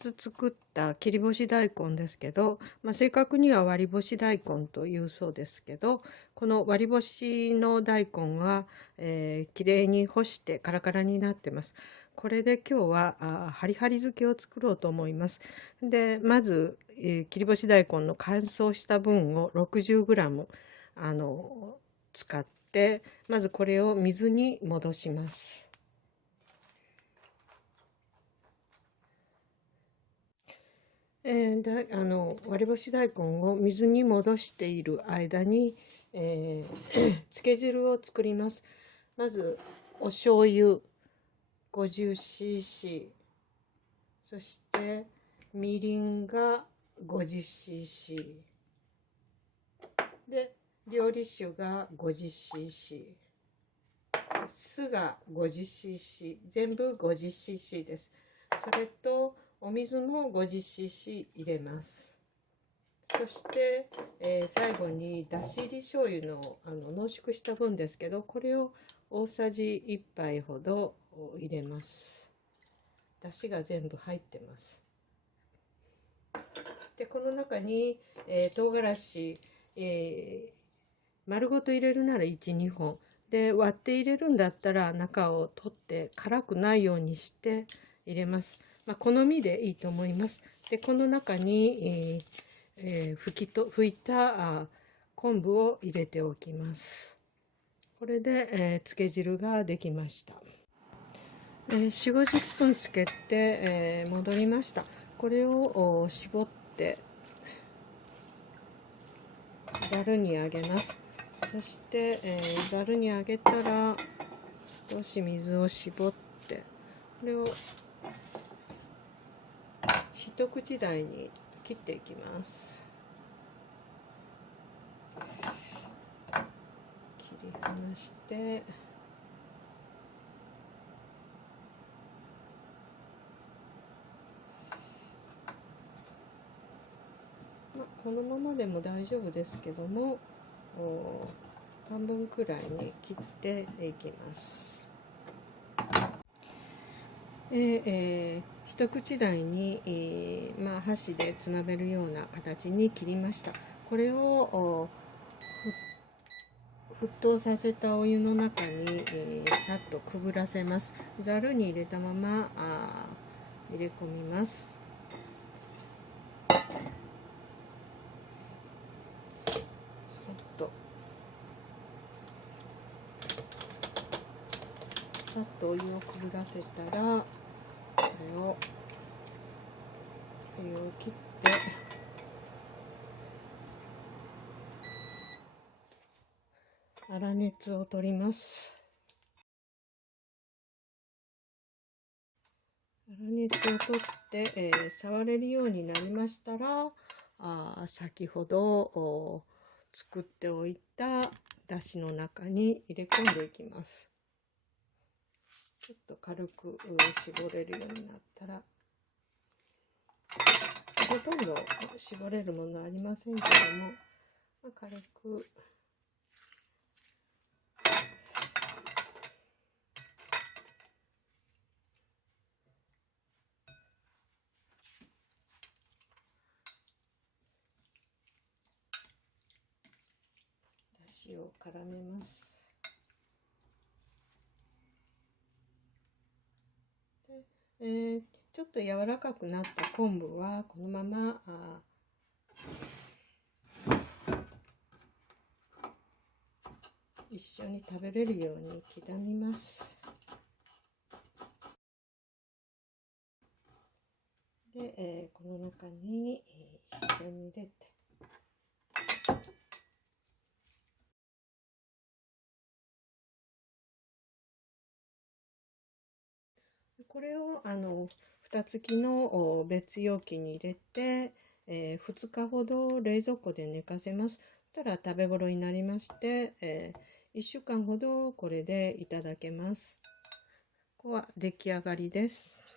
日作った切り干し大根ですけど、正確には割り干し大根というそうですけど、この割り干しの大根は、きれいに干してカラカラになってます。これで今日はハリハリ漬けを作ろうと思います。で、まず、切り干し大根の乾燥した分を 60g 使って、まずこれを水に戻します。割り干し大根を水に戻している間に、漬け汁を作ります。まずお醤油 50cc、 そしてみりんが 50cc で、料理酒が 50cc、 酢が 50cc、 全部 50cc です。それとお水も 50cc 入れます。そして、最後にだし入り醤油の濃縮した分ですけど、これを大さじ1杯ほど入れます。だしが全部入ってます。でこの中に、唐辛子、丸ごと入れるなら 1、2 本で、割って入れるんだったら中を取って辛くないようにして入れます。好みでいいと思います。でこの中に、拭いた昆布を入れておきます。これで、漬け汁ができました。4、50分つけて、戻りました。これを絞ってざるにあげます。そして、ざるにあげたら少し水を絞って、これを一口大に切っていきます。切り離して、このままでも大丈夫ですけども、半分くらいに切っていきます。一口大に、箸でつまめるような形に切りました。これを沸騰させたお湯の中に、さっとくぐらせます。ざるに入れたまま入れ込みます。さっとお湯をくぐらせたら、これをお湯を切って粗熱を取ります。粗熱を取って、触れるようになりましたら、先ほど作っておいただしの中に入れ込んでいきます。ちょっと軽く絞れるようになったら、ほとんど絞れるものありませんけども、軽くだしを絡めます。で、ちょっと柔らかくなった昆布はこのまま一緒に食べれるように刻みます。で、この中に、一緒に入れて、これを蓋付きの別容器に入れて、2日ほど冷蔵庫で寝かせます。そしたら食べ頃になりまして、1週間ほどこれでいただけます。ここは出来上がりです。